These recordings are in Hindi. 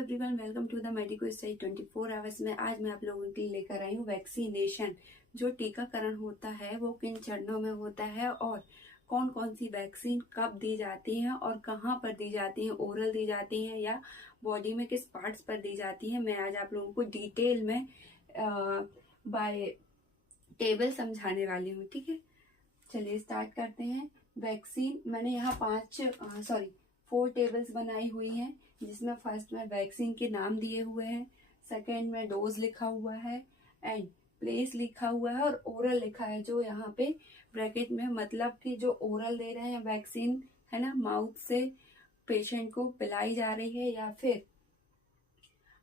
Everyone, welcome to the medico study 24 hours में। आज मैं आप लोगों के लिए लेकर आई हूँ वैक्सीनेशन। जो टीकाकरण होता है वो किन चरणों में होता है और कौन कौन सी वैक्सीन कब दी जाती है और कहाँ पर दी जाती है, ओरल दी जाती है या बॉडी में किस पार्ट्स पर दी जाती है, मैं आज आप लोगों को डिटेल में बाय टेबल समझाने वाली हूँ। ठीक है, चलिए स्टार्ट करते हैं। वैक्सीन मैंने यहाँ 4 टेबल्स बनाई हुई हैं, जिसमें फर्स्ट में वैक्सीन के नाम दिए हुए हैं, सेकेंड में डोज लिखा हुआ है एंड प्लेस लिखा हुआ है और ओरल लिखा है। जो यहाँ पे ब्रैकेट में मतलब कि जो ओरल दे रहे हैं वैक्सीन है ना, माउथ से पेशेंट को पिलाई जा रही है या फिर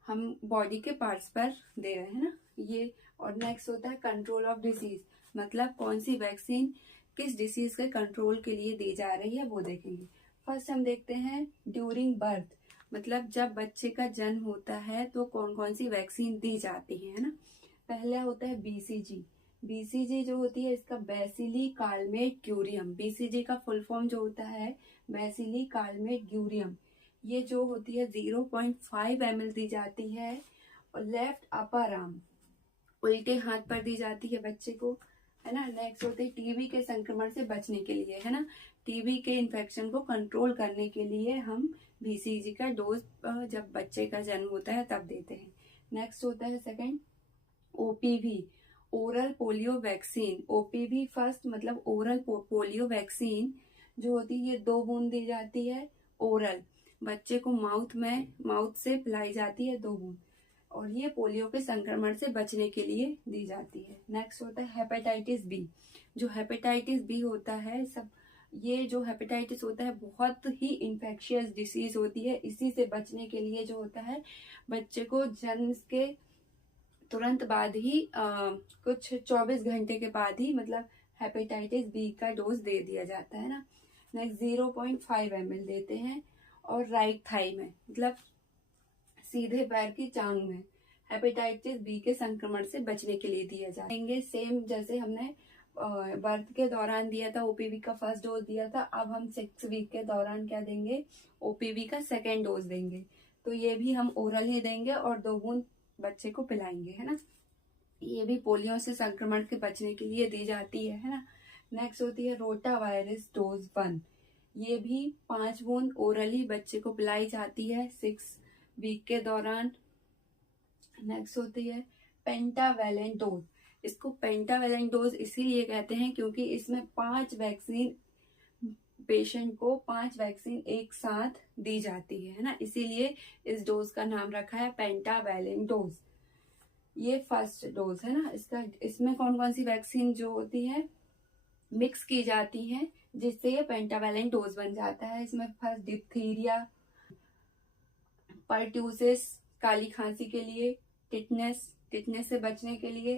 हम बॉडी के पार्ट्स पर दे रहे हैं ना ये। और नेक्स्ट होता है कंट्रोल ऑफ डिसीज, मतलब कौन सी वैक्सीन किस डिसीज के कंट्रोल के लिए दी जा रही है वो देखेंगे। फर्स्ट हम देखते हैं ड्यूरिंग बर्थ, मतलब जब बच्चे का जन्म होता है तो कौन कौन सी वैक्सीन दी जाती है ना। पहला होता है बीसीजी। बीसीजी जो होती है इसका बैसिली कार्लमेट ग्यूरियम, बीसीजी का फुल फॉर्म जो होता है बैसिली कार्लमेट ग्यूरियम। ये जो होती है 0.5 ml दी जाती है और लेफ्ट अपर आर्म, उल्टे हाथ पर दी जाती है बच्चे को, है ना। नेक्स्ट होते हैं टीबी के संक्रमण से बचने के लिए, है ना, टीबी के इन्फेक्शन को कंट्रोल करने के लिए हम बीसीजी का डोज जब बच्चे का जन्म होता है तब देते हैं। नेक्स्ट होता है second OPV, oral polio vaccine. OPV first मतलब ओरल पोलियो वैक्सीन जो होती है ये 2 बूंद दी जाती है ओरल, बच्चे को माउथ से पिलाई जाती है 2 बूंद, और ये पोलियो के संक्रमण से बचने के लिए दी जाती है। नेक्स्ट होता है हेपेटाइटिस बी। जो हेपेटाइटिस बी होता है ये जो हेपेटाइटिस होता है बहुत ही इन्फेक्शियस डिसीज होती है। इसी से बचने के लिए जो होता है बच्चे को जन्म के तुरंत बाद ही कुछ 24 घंटे के बाद ही मतलब हेपेटाइटिस बी का डोज दे दिया जाता है ना। नेक्स्ट 0.5 ml देते हैं और राइट थाई में, मतलब सीधे पैर की टांग में हेपेटाइटिस बी के संक्रमण से बचने के लिए दिया जाएंगे। सेम जैसे हमने बर्थ के दौरान दिया था, ओपीवी का फर्स्ट डोज दिया था, अब हम 6 वीक के दौरान क्या देंगे, ओपीवी का सेकेंड डोज देंगे। तो ये भी हम ओरल ही देंगे और 2 बूंद बच्चे को पिलाएंगे, है ना। ये भी पोलियो से संक्रमण के बचने के लिए दी जाती है ना। नेक्स्ट होती है रोटा वायरस डोज 1। ये भी 5 बूंद ओरली बच्चे को पिलाई जाती है 6 वीक के दौरान। नेक्स्ट होती है पेंटावेलेंट डोज। इसको पेंटावेलेंट डोज इसीलिए कहते हैं क्योंकि इसमें 5 वैक्सीन, पेशेंट को 5 वैक्सीन एक साथ दी जाती है ना, इसीलिए इस डोज का नाम रखा है पेंटावेलेंट डोज। ये फर्स्ट डोज है ना इसमें कौन कौन सी वैक्सीन जो होती है मिक्स की जाती है जिससे ये पेंटावेलेंट डोज बन जाता है। इसमें फर्स्ट डिप्थीरिया, पर्ट्यूसिस काली खांसी के लिए, टिटनेस से बचने के लिए,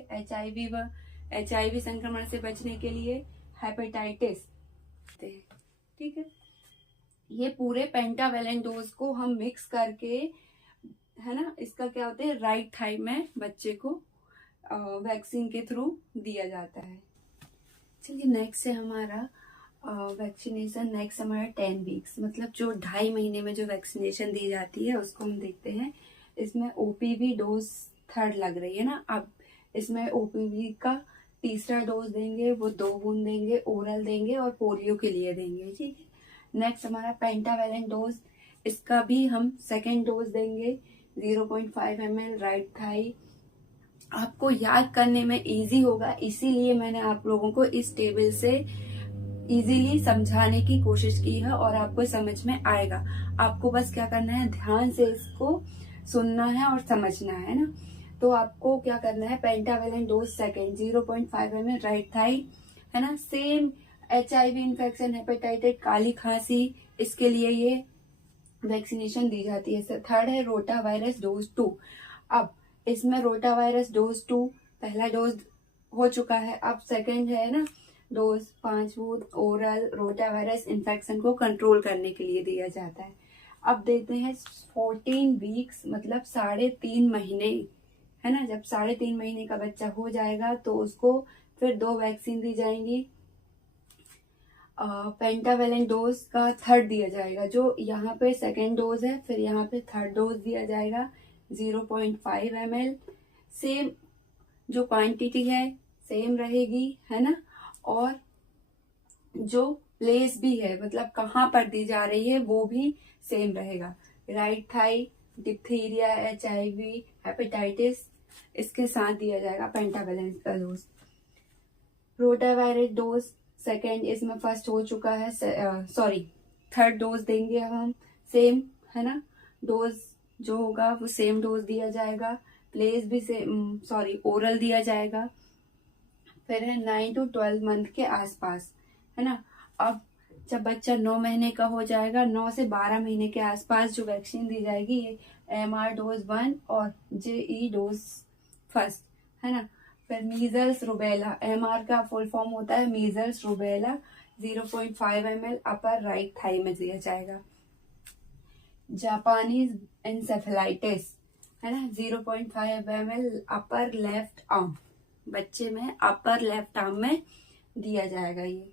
एचआईवी संक्रमण से बचने के लिए, हेपेटाइटिस। ठीक है, ये पूरे पेंटावेलेंट डोज को हम मिक्स करके, है ना, इसका क्या होता है राइट थाई में बच्चे को वैक्सीन के थ्रू दिया जाता है। चलिए नेक्स्ट है हमारा वैक्सीनेशन। नेक्स्ट हमारा 10 वीक्स, मतलब जो 2.5 महीने में जो वैक्सीनेशन दी जाती है उसको हम देखते हैं। इसमें ओपीवी डोज 3rd लग रही है ना। अब इसमें ओपीवी का तीसरा डोज देंगे, वो 2 बूंद देंगे, ओरल देंगे और पोलियो के लिए देंगे। ठीक है, नेक्स्ट हमारा पेंटावेलेंट डोज, इसका भी हम सेकेंड डोज देंगे 0.5 ml राइट थाई। आपको याद करने में इजी होगा, इसीलिए मैंने आप लोगों को इस टेबल से इजीली समझाने की कोशिश की है और आपको समझ में आएगा। आपको बस क्या करना है, ध्यान से इसको सुनना है और समझना है ना। तो आपको क्या करना है, pentavalent dose second 0.5 ml right thigh, है ना। सेम एचआईवी इन्फेक्शन, हेपेटाइटिस, काली खांसी, इसके लिए ये वैक्सीनेशन दी जाती है। 3rd है रोटा वायरस डोज 2। अब इसमें रोटा वायरस डोज 2 पहला डोज हो चुका है, अब सेकेंड है ना डोज 5 बूंद ओरल रोटा वायरस इन्फेक्शन को कंट्रोल करने के लिए दिया जाता है। अब देते हैं 14 वीक्स, मतलब 3.5 महीने, है ना। जब 3.5 महीने का बच्चा हो जाएगा तो उसको फिर 2 वैक्सीन दी जाएंगी। पेंटावेलेंट डोज का थर्ड दिया जाएगा। जो यहाँ पे सेकेंड डोज है, फिर यहाँ पे थर्ड डोज दिया जाएगा 0.5 ml। सेम जो क्वांटिटी है सेम रहेगी, है ना। और जो प्लेस भी है, मतलब कहाँ पर दी जा रही है, वो भी सेम रहेगा। Right thigh, diphtheria, HIV, hepatitis, इसके साथ दिया जाएगा पेंटावेलेंट का डोज। रोटावायरस डोज सेकेंड, इसमें फर्स्ट हो चुका है, सॉरी थर्ड डोज देंगे हम, सेम, है ना। डोज जो होगा वो सेम डोज दिया जाएगा। प्लेस भी सेम, सॉरी ओरल दिया जाएगा। फिर है 9 to 12 मंथ के आसपास, है ना। अब जब बच्चा 9 महीने का हो जाएगा, 9 से 12 महीने के आसपास जो वैक्सीन दी जाएगी, ये MR डोज 1 और JE डोज फर्स्ट, है ना। फिर मीजल्स रूबेला, MR का फुल फॉर्म होता है measles rubella, 0.5 ml upper right thigh में दिया जाएगा। जापानीज एंसेफेलाइटिस, है ना, 0.5 ml अपर लेफ्ट आर्म, बच्चे में अपर लेफ्ट आर्म में दिया जाएगा ये।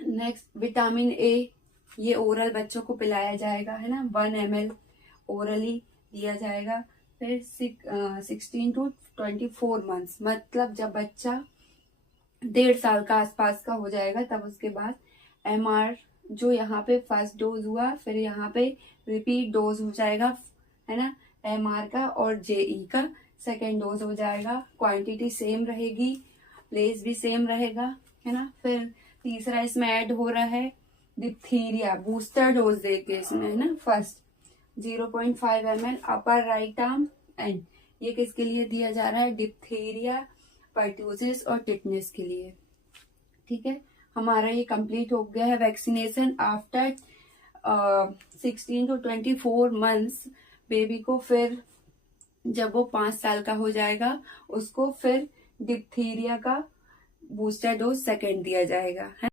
नेक्स्ट विटामिन A, ये ओरल बच्चों को पिलाया जाएगा, है ना, 1 ml ओरली दिया जाएगा। फिर 16 to 24 मंथ्स, मतलब जब बच्चा 1.5 साल का आसपास का हो जाएगा, तब उसके बाद MR जो यहाँ पे फर्स्ट डोज हुआ, फिर यहाँ पे रिपीट डोज हो जाएगा, है ना, MR का, और JE का सेकेंड डोज हो जाएगा। क्वांटिटी सेम रहेगी, प्लेस भी सेम रहेगा, है ना। फिर तीसरा इसमें ऐड हो रहा है डिप्थीरिया, बूस्टर डोज देके इसमें, है ना, first 0.5 ml upper right arm and, ये किसके लिए दिया जा रहा है, डिप्थीरिया, पर्ट्यूसिस और टिटनेस के लिए। ठीक है, हमारा ये कंप्लीट हो गया है vaccination after 16 to 24 months baby को। फिर जब वो 5 साल का हो जाएगा, उसको फिर डिप्थीरिया का बूस्टर डोज सेकेंड दिया जाएगा, है।